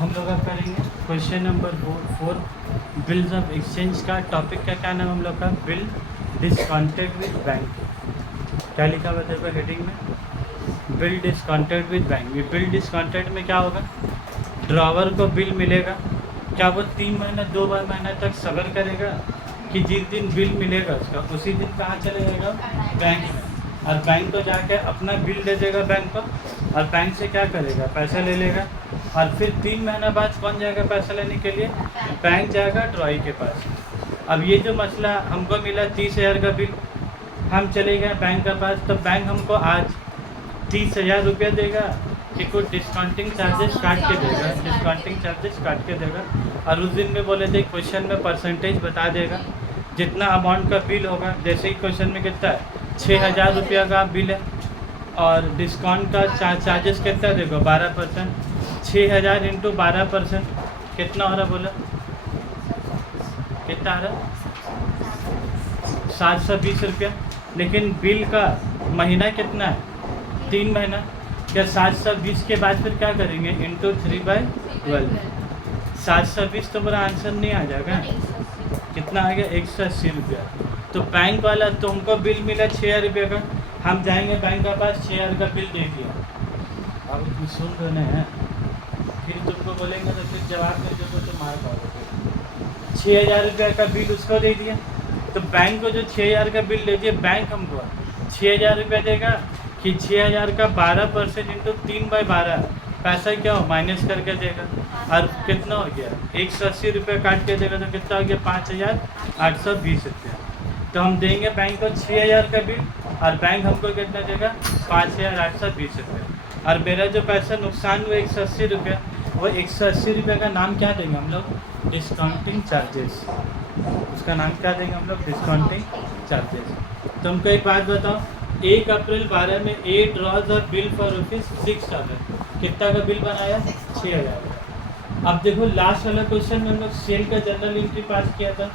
हम लोग अब करेंगे question number 4 bills of exchange का। टॉपिक का क्या नाम हम लोग का? Bill discounted with bank. क्या लिखा हुआ देखो हेडिंग में, बिल डिस्काउंटेड विद बैंक। ये बिल डिस्काउंटेड में क्या होगा? ड्रॉवर को बिल मिलेगा, क्या वो 3 महीना 2 महीना तक सब्र करेगा कि जिस दिन बिल मिलेगा उसका उसी दिन कहाँ चले जाएगा? बैंक में। और बैंक को जाके अपना बिल दे देगा बैंक को, और बैंक से क्या करेगा? पैसा ले लेगा। और फिर 3 महीना बाद कौन जाएगा पैसा लेने के लिए? बैंक जाएगा ड्रॉई के पास। अब ये जो मसला हमको मिला 30,000 का बिल, हम चले गए बैंक के पास, तो बैंक हमको आज 30,000 रुपया देगा कि कुछ डिस्काउंटिंग चार्जेस काट के देगा, डिस्काउंटिंग चार्जेस काट के देगा। और उस दिन में बोले थे क्वेश्चन में परसेंटेज बता देगा जितना अमाउंट का बिल होगा। जैसे ही क्वेश्चन में कितना है, 6,000 रुपया का बिल है और डिस्काउंट का चार्जेस कितना देगा? 12%। 6,000 इंटू 12% कितना हो रहा? बोला कितना आ रहा? 720 रुपया। लेकिन बिल का महीना कितना है? 3 महीना। क्या 720 के बाद फिर क्या करेंगे? इंटू 3/12। 720 तो मेरा आंसर नहीं आ जाएगा। कितना आ गया? 180 रुपया। तो बैंक वाला तो हमको बिल मिला 6,000 रुपये का, हम जाएंगे बैंक के पास, 6,000 का बिल दे दिया। अब तुम सुन रहे हैं, फिर तुमको बोलेंगे तो फिर जवाब में जो तो मार पाओगे। 6,000 रुपये का बिल उसको दे दिया, तो बैंक को जो 6,000 का बिल दे दिया, बैंक हमको 6,000 रुपया देगा कि 6,000 का 12% इंटू 3/12 पैसा क्या हो? माइनस करके देगा। और कितना हो गया? 180 रुपये काट के देगा, तो कितना हो गया? 5,820 रुपया। तो हम देंगे बैंक को 6,000 का बिल, और बैंक हमको कितना देगा? 5,820 रुपये। और मेरा जो पैसा नुकसान हुआ 180 रुपया, वो 180 रुपये का नाम क्या देंगे हम लोग? Discounting charges. उसका नाम क्या देंगे हम लोग? Discounting charges. तो हमको एक बात बताओ, 1 अप्रैल 12 में ए ड्रॉज अ बिल फॉर ₹6,000। कितना का बिल बनाया? 6,000। अब देखो लास्ट वाला क्वेश्चन में हम लोग सेल का जनरल एंट्री पास किया था।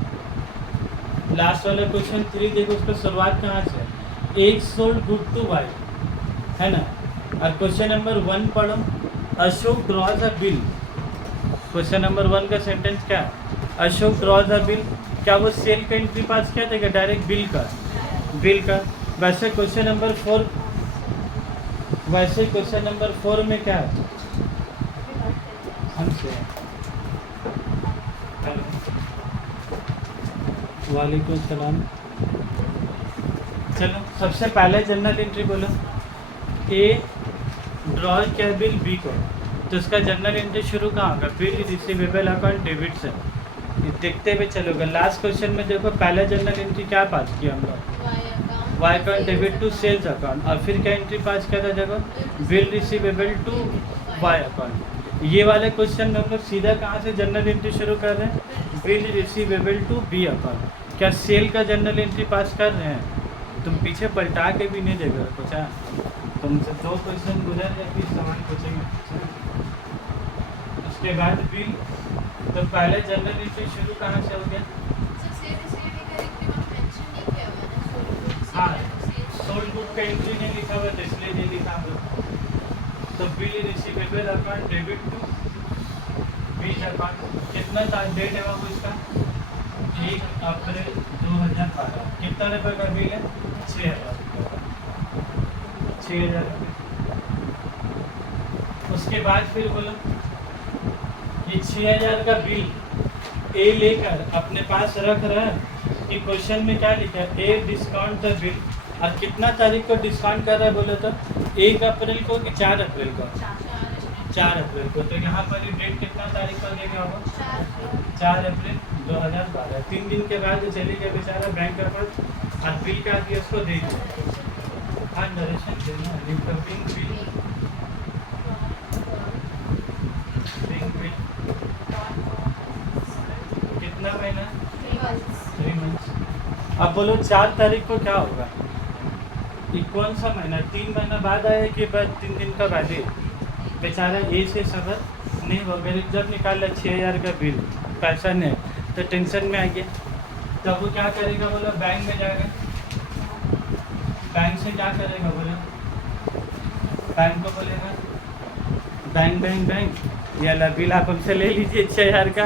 लास्ट वाला क्वेश्चन 3 देखो, उसका शुरुआत कहाँ से? एक सोल्ड गुड टू वाई, है ना। और क्वेश्चन नंबर 1 पढ़ो, Ashok draws a bill. Question number 1 का सेंटेंस क्या है? Ashok draws a bill. क्या वो सेल का एंट्री पास किया था? डायरेक्ट बिल का? बिल का। वैसे क्वेश्चन नंबर 4 में क्या है? हमसे वालेकुम सलाम। चलो सबसे पहले जनरल एंट्री बोलो, ए ड्रॉज क्या बिल बी को, तो इसका जनरल एंट्री शुरू कहाँ होगा? बिल रिसीवेबल अकाउंट डेबिट से। देखते हुए चलोगे। लास्ट क्वेश्चन में देखो पहला जनरल एंट्री क्या पास किया हम लोग? Y account debit to sales account. और फिर क्या एंट्री पास किया था? देखो bill receivable to Y account. ये वाले क्वेश्चन में हम लोग सीधा कहाँ से जनरल एंट्री शुरू कर रहे हैं? Bill receivable to B account. क्या सेल का जनरल एंट्री पास कर रहे हैं? तुम पीछे पलटा के भी नहीं देगा कुछ। तुमसे 2 क्वेश्चन गुजर गए, फिर सवाल पूछेंगे। उसके बाद बिल, तो पहले जनरल एंट्री शुरू कहाँ से हो गया? हाँ, सोल्ड बुक का एंट्री नहीं लिखा हुआ, इसलिए नहीं लिखा हुआ। तो bill receivable account debit to बीच अकाउंट। कितना डेट है बाबू इसका? 1 अप्रैल 2012। कितना रुपये का बिल है? 6,000 रुपये। 6,000 रुपये। उसके बाद फिर बोलो, ये 6,000 का बिल ए लेकर अपने पास रख रहा है कि क्वेश्चन में क्या लिखा है? A discount the bill. और कितना तारीख को डिस्काउंट कर रहा है बोले तो? 1 अप्रैल को कि 4 अप्रैल को? 4 अप्रैल को। तो यहाँ पर डेट कितना तारीख को देगा होगा? 4 अप्रैल 2012। 3 दिन के बाद चले गया बेचारा बैंक का पास, और बिल का दिया उसको दे दिया। हाँ नरेशन देना, रिकवरिंग बिल। कितना महीना? 3 मंथ्स। अब बोलो 4 तारीख को क्या होगा? ये कौन सा महीना? 3 महीना बाद आया कि बाद 3 दिन का बाद ही? बेचारा ए से सबर नहीं हो गया, जब निकाला 6,000 का बिल, पैसा नहीं, तो टेंशन में आ गया। तब वो क्या करेगा बोला? बैंक में जाएगा। बैंक से क्या करेगा बोला? बैंक को बोलेगा बैंक बैंक बैंक ये ला बिल आप हमसे ले लीजिए 6,000 का।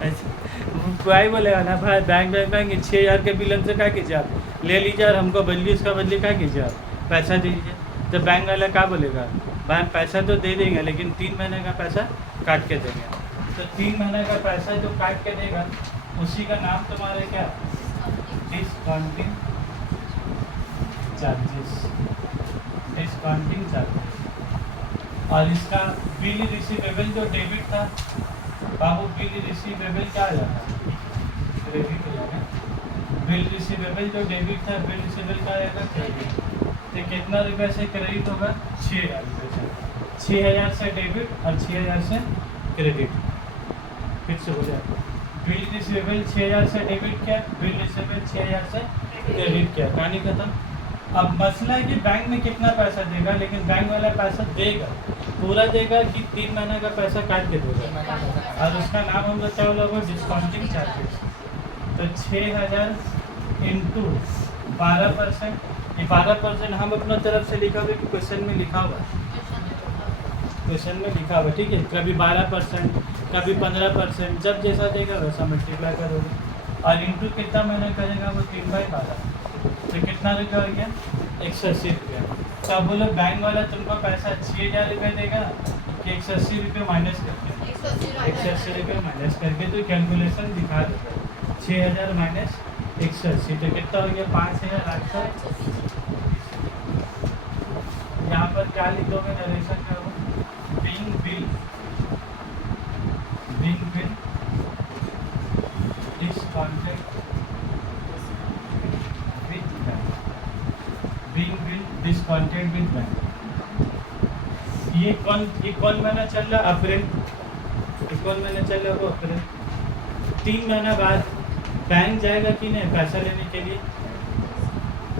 अच्छा, कोई बोलेगा ना भाई बैंक 6,000 के बिल हमसे क्या कीजिए आप ले लीजिए और हमको बदली उसका बदली क्या कीजिए आप पैसा दीजिए। तो बैंक वाला क्या बोलेगा, भाई पैसा तो दे देंगे लेकिन 3 महीने का पैसा काट के देंगे। तो 3 महीने का पैसा जो काट के देगा उसी का नाम तुम्हारे क्या, डिस्काउंटिंग चार्जेस, डिस्काउंटिंग चार्जेस। और इसका बिल रिसीवेबल जो डेबिट था बाबू, बिल रिसीवेबल क्या आ जाता, क्रेडिट हो जाएगा। बिल रिसीवेबल जो डेबिट था बिल रिसीवेबल का आएगा क्रेडिट। तो कितना रुपये से क्रेडिट होगा, 6,000 रुपये से। 6,000 से डेबिट और 6,000 से क्रेडिट। फिर से बोले, बिल रिसीवेबल 6,000 से डेबिट किया, बिल रिसीवेबल 6,000 से क्रेडिट किया, कहानी खत्म। अब मसला है कि बैंक में कितना पैसा देगा, लेकिन बैंक वाला पैसा देगा पूरा देगा कि 3 महीने का पैसा काट के देगा, और उसका नाम हम बताया होगा डिस्काउंटिंग चार्जेस। तो 6,000 इंटू 12%, ये 12% हम अपना तरफ से लिखा हुआ कि क्वेश्चन में लिखा हुआ, क्वेश्चन में लिखा हुआ, ठीक है। कभी 12%, कभी 15%, जब जैसा देगा वैसा मल्टीप्लाई करोगे। और इंटू कितना महीना करेगा वो 3/12, तो कितना रुपया हो गया, 180 रुपया। तो अब बोलो बैंक वाला तुमको पैसा 6,000 रुपये देगा कि 180 रुपये माइनस करके, 180 रुपये माइनस करके तो कैलकुलेशन दिखा देगा। 6,000 माइनस 180 तो कितना हो गया, 5,800। यहाँ पर क्या लिखोगे नरेशन का, being bill, being bill discounted with bank, being bill discounted with bank. ये कौन महीना चल रहा, अप्रैल। ये कौन महीना चल रहा, वो अप्रैल। 3 महीना बाद बैंक जाएगा कि नहीं पैसा लेने के लिए,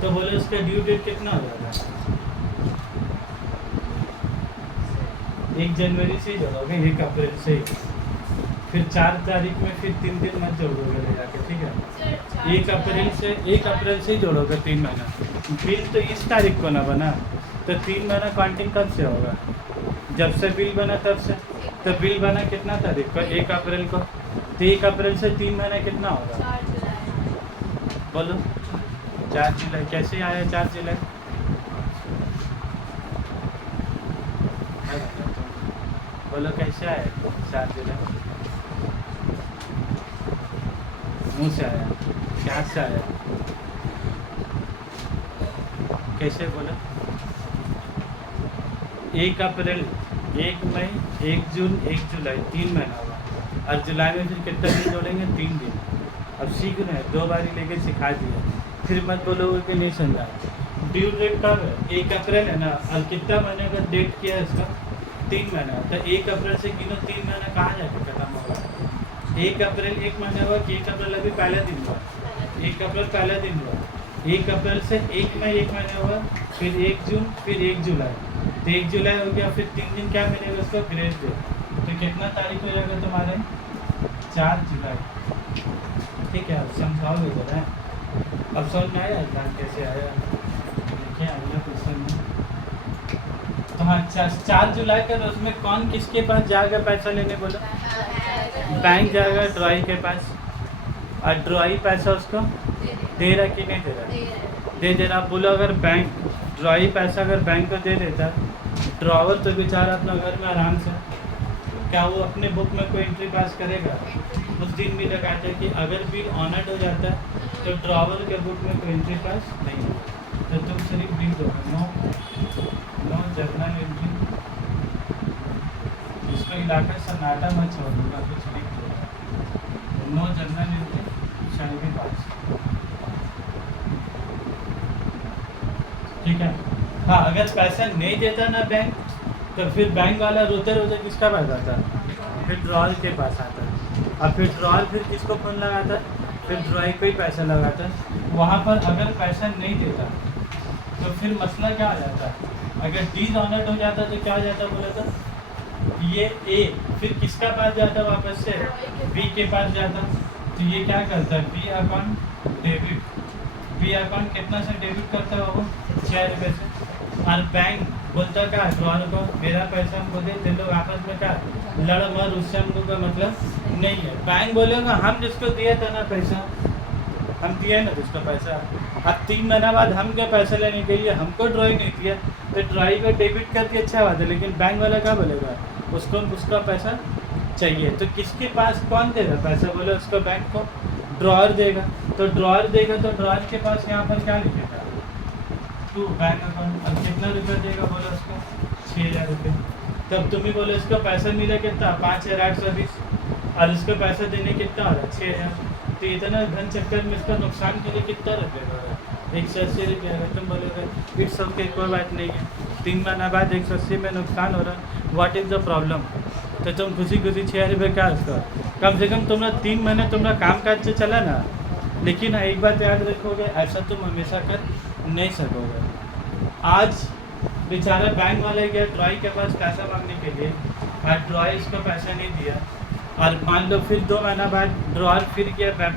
तो बोले उसका ड्यू डेट कितना हो जाएगा, 1 जनवरी से ही जोड़ोगे, 1 अप्रैल से ही। फिर 4 तारीख में फिर 3 दिन मत जोड़ोगे ले जाके, ठीक है। 1 अप्रैल से ही जोड़ोगे 3 महीना। बिल तो इस तारीख को ना बना, तो 3 महीना काउंटिंग कब से होगा, जब से बिल बना तब से। तो बिल बना कितना तारीख को, 1 अप्रैल को। तो 1 अप्रैल से 3 महीना कितना होगा, बोलो 4 जुलाई। कैसे आया 4 जुलाई, बोलो कैसे आया 4 जुलाई, मुँह से आया, क्या से आया, कैसे बोलो। 1 अप्रैल, 1 मई, 1 जून, 1 जुलाई, 3 महीना होगा। और जुलाई में फिर कितना दिन जोड़ेंगे, 3 दिन। अब सीख रहे हैं, 2 बारी लेके सिखा दिया, फिर मत बोलोगे कि नहीं समझा। ड्यू डेट कब है, 1 अप्रैल है ना, और कितना महीने का डेट किया है इसका, 3 महीना। तो 1 अप्रैल से गिनो 3 महीना कहाँ जाके खत्म होगा। 1 अप्रैल 1 महीना हुआ कि 1 अप्रैल अभी पहला दिन हुआ, 1 अप्रैल पहला दिन हुआ। 1 अप्रैल से 1 मई 1 महीना हुआ, फिर 1 जून, फिर 1 जुलाई। तो 1 जुलाई हो गया, फिर 3 दिन क्या मिलेगा उसको, ग्रेस डे। तो कितना तारीख हो जाएगा तुम्हारे, 4 जुलाई, ठीक है। अब समझाओगे जरा, अब समझ में आया ध्यान कैसे आया, देखिए अगला क्वेश्चन में। तो हाँ 4 जुलाई का रोज में कौन किसके पास जाएगा पैसा लेने, बोला बैंक जाएगा ड्रॉई के पास। और ड्रॉई पैसा उसको दे रहा कि नहीं दे रहा, दे रहा। बोलो अगर बैंक ड्रॉई पैसा अगर बैंक को दे देता, ड्रॉवर तो बेचारा अपना घर में आराम से, क्या वो अपने बुक में कोई एंट्री पास करेगा। उस दिन भी लगाया था कि अगर बिल ऑनर्ड हो जाता है तो ड्रॉवर के बुक में कोई एंट्री पास नहीं होगा। तो तुम सिर्फ लिख दो नो जर्नल एंट्री, इसको इलाका सन्नाटा मत छोड़ दूँगा, कुछ लिख दो, no journal entry shall be pass, ठीक है। हाँ अगर पैसा नहीं देता ना बैंक, तो फिर बैंक वाला रोते रोते किसका पास आता, फिर ड्रॉअर के पास आता है। और फिर ड्रॉअर फिर किसको फोन लगाता, फिर ड्रॉई को ही पैसा लगाता। वहाँ पर अगर पैसा नहीं देता तो फिर मसला क्या आ जाता, अगर डीज ऑनर्ड हो जाता तो क्या हो जाता, बोला था ये ए फिर किसका पास जाता, वापस से बी के पास जाता। तो ये क्या करता है, B account debit, B account कितना से डेबिट करता है वो, 6 रुपये से। और बैंक बोलता क्या ड्रॉर को मेरा पैसा हमको दे, तुम लोग आपस में क्या लड़ मर, उससे हम लोग का मतलब नहीं है। बैंक बोलेगा हम जिसको दिया था ना पैसा, हम दिए ना जिसको पैसा, अब 3 महीना बाद हम क्या पैसा लेने के लिए हमको ड्रॉई नहीं दिया, तो ड्रॉई को डेबिट कर दिया, अच्छा बात है, लेकिन बैंक वाला क्या बोलेगा उसको उसका पैसा चाहिए। तो किसके पास कौन देगा पैसा, बोले उसको बैंक को ड्रॉर देगा, तो ड्रॉर देगा तो ड्रॉर के पास यहाँ पर क्या लिखेगा टू बैंक अकाउंट। अब कितना रुपया देगा, बोले उसको 6,000 रुपये। तब तुम ही बोले उसको पैसा मिला कितना 5,820, और उसको पैसा देने कितना हो रहा है 6,000, तो इतना धन चक्कर में इसका नुकसान के लिए कितना रुपये हो रहा है 180 रुपये। अगर तुम बोलोगे इट्स ओके कोई बात नहीं है, 3 महीना बाद 180 में नुकसान हो रहा है, व्हाट इज़ द प्रॉब्लम, तो तुम खुशी खुशी 6,000 रुपये क्या उसका, कम से कम तुम्हारा 3 महीने तुम्हारा काम काज से चला ना। लेकिन एक बात याद रखोगे, ऐसा तुम हमेशा कर नहीं सकोगे। आज बेचारा बैंक वाला गया ड्रॉई के पास पैसा मांगने के लिए, और ड्रॉई इसको पैसा नहीं दिया, और मान लो फिर 2 महीना बाद ड्रॉर फिर गया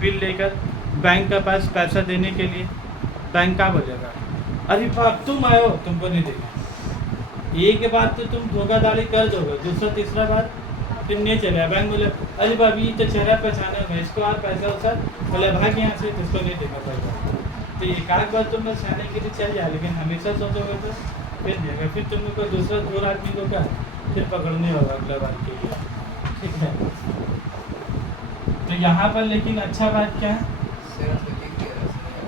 बिल लेकर बैंक के पास पैसा देने के लिए, बैंक का बोलेगा अरे बाप तुम आए हो तुमको नहीं देगा। एक बार तो तुम धोखाधड़ी कर दोगे, दूसरा तीसरा बार तुम नहीं चले, बैंक बोले अरे भाभी तो चेहरा पहचाना है इसको, आप पैसा वैसा बोले भाग यहाँ से, इसको नहीं देगा पैसा। तो एक आध बार तुम सहने के लिए चल जाए, लेकिन हमेशा सोचोगे तो फिर देगा, फिर तुमको दूसरा 2 आदमी को क्या फिर पकड़ने होगा अगला बार के लिए, ठीक है। तो यहाँ पर लेकिन अच्छा बात क्या है,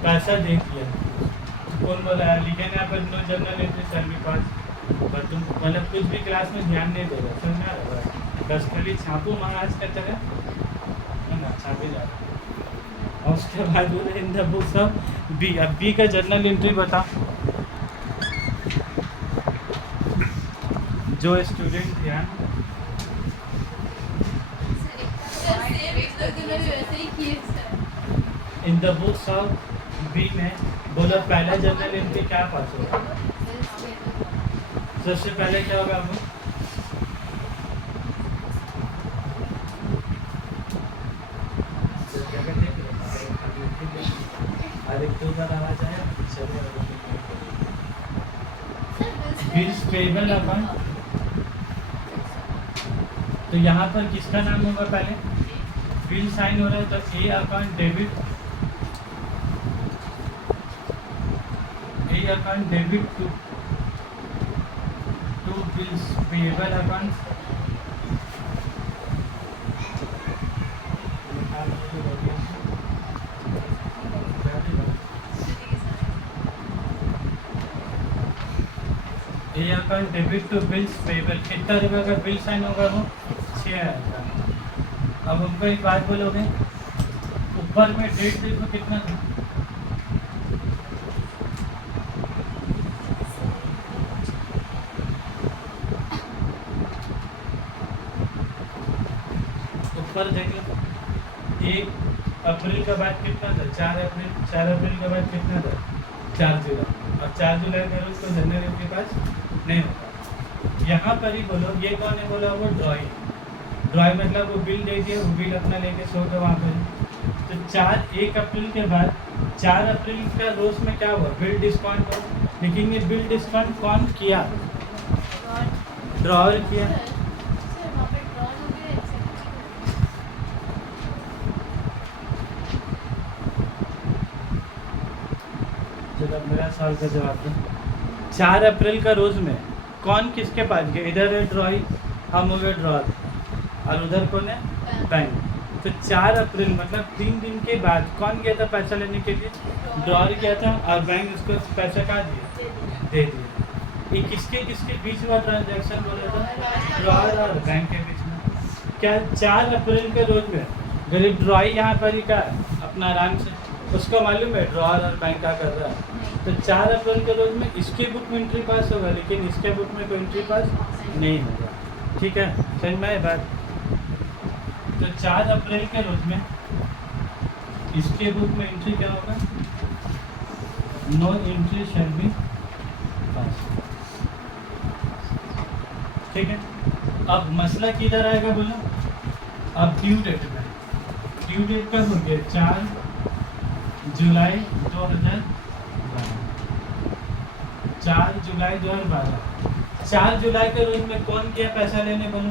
पैसा दे दिया, कौन बोला है लिखे यहाँ पर no journal entry shall be pass, पर तुम मतलब कुछ भी क्लास में ध्यान नहीं देगा, समझ में आ रहा है, बस खाली छापू महाराज का तरह है ना, छापे जा रहा है। और उसके बाद बोले in the books of B, अब बी का जर्नल एंट्री बता, जो स्टूडेंट ध्यान in the books of B में बोला पहला जर्नल एंट्री क्या पास होगा, सबसे पहले क्या होगा आपको अरे तो आवाज आया बिल्स पेबल अकाउंट, तो यहाँ पर किसका नाम होगा पहले, बिल साइन हो रहा है तो A account debit, A account debit to bills payable account, A account debit to bills payable, कितना रुपये का बिल साइन होगा वो 6,000 का। अब उनको एक बात बोलोगे ऊपर में डेट देखो कितना था, ऊपर देख लो 1 अप्रैल के बाद कितना था 4 अप्रैल, 4 अप्रैल के बाद कितना था 4 जुलाई, अब 4 जुलाई का रोज तो जनवरी के पास नहीं होता। यहाँ पर ही बोलो ये कौन है, बोला वो ड्रॉई, ड्रॉई मतलब वो बिल दे दिए, वो बिल अपना लेके सो गए वहाँ पर। तो 1 अप्रैल के बाद 4 अप्रैल का रोज में क्या हुआ बिल डिस्काउंट हुआ, लेकिन ये बिल डिस्काउंट कौन किया, ड्रॉर किया। चलो मेरा सवाल का जवाब दो, 4 अप्रैल का रोज में कौन किसके पास गया, इधर है ड्रॉई, हम हो गए ड्रॉर, और उधर कौन है बैंक। तो 4 अप्रैल मतलब 3 दिन के बाद कौन गया था पैसा लेने के लिए, ड्रॉर गया था, और बैंक उसको पैसा कहाँ दिया दे दिया। ये किसके किसके बीच हुआ ट्रांजैक्शन बोला था, ड्रॉर और बैंक के बीच में। क्या 4 अप्रैल के रोज में गरीब ड्रॉई यहाँ पर ही का अपना आराम से, उसको मालूम है ड्रॉर और बैंक क्या कर रहा है, तो 4 अप्रैल के रोज में इसके बुक में एंट्री पास होगा, लेकिन इसके बुक में कोई एंट्री पास नहीं होगा, ठीक है समझ में आए बात। तो 4 अप्रैल के रोज में इसके बुक में एंट्री क्या होगा, no entry shall be pass, ठीक है। अब मसला किधर आएगा बोलो, अब ड्यू डेट में, ड्यू डेट कब हो गया 4 जुलाई 2012, 4 जुलाई 2012। 4 जुलाई के रोज में कौन गया पैसा लेने बोलो?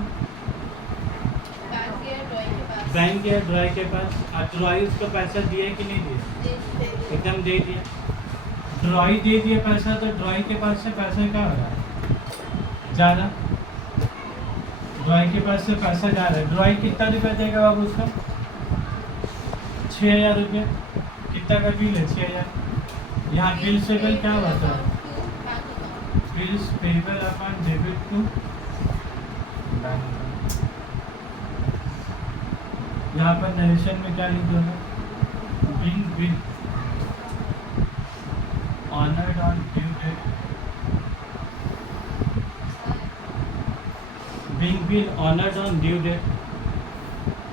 बैंक गया ड्रॉय के पास, और ड्रॉय उसको पैसा दिया कि नहीं दिया? एकदम दे दिया। ड्रॉय दे दिया पैसा, तो ड्रॉय के पास से पैसा क्या हो रहा है? जा रहा। ड्रॉय के पास से पैसा जा रहा है। ड्रॉय कितना रुपया देगा बाबू उसका? 6000 रुपया। कितना का बिल है? 6000। यहाँ बिल से बिल क्या होता है? Bills payable upon debit to bank. यहाँ पर नरेशन में क्या लिख दोगे? Being bill honoured on due date. Being bill honoured on due date.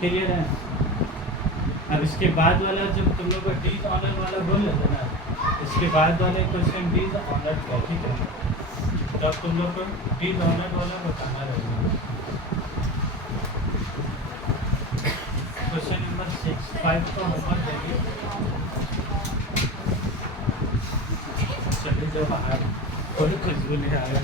Clear है? अब इसके बाद वाला जब तुम लोग को डीज ऑनर वाला बोल लेते ना, इसके बाद वाले क्वेश्चन डीज ऑनर्ड का, ठीक है? तब तुम लोग को डीज ऑनर्ड वाला बताना रहेगा। क्वेश्चन नंबर 6 5 का होमवर्क देंगे। चलिए जब बाहर कोई खुशबू नहीं आ रहा।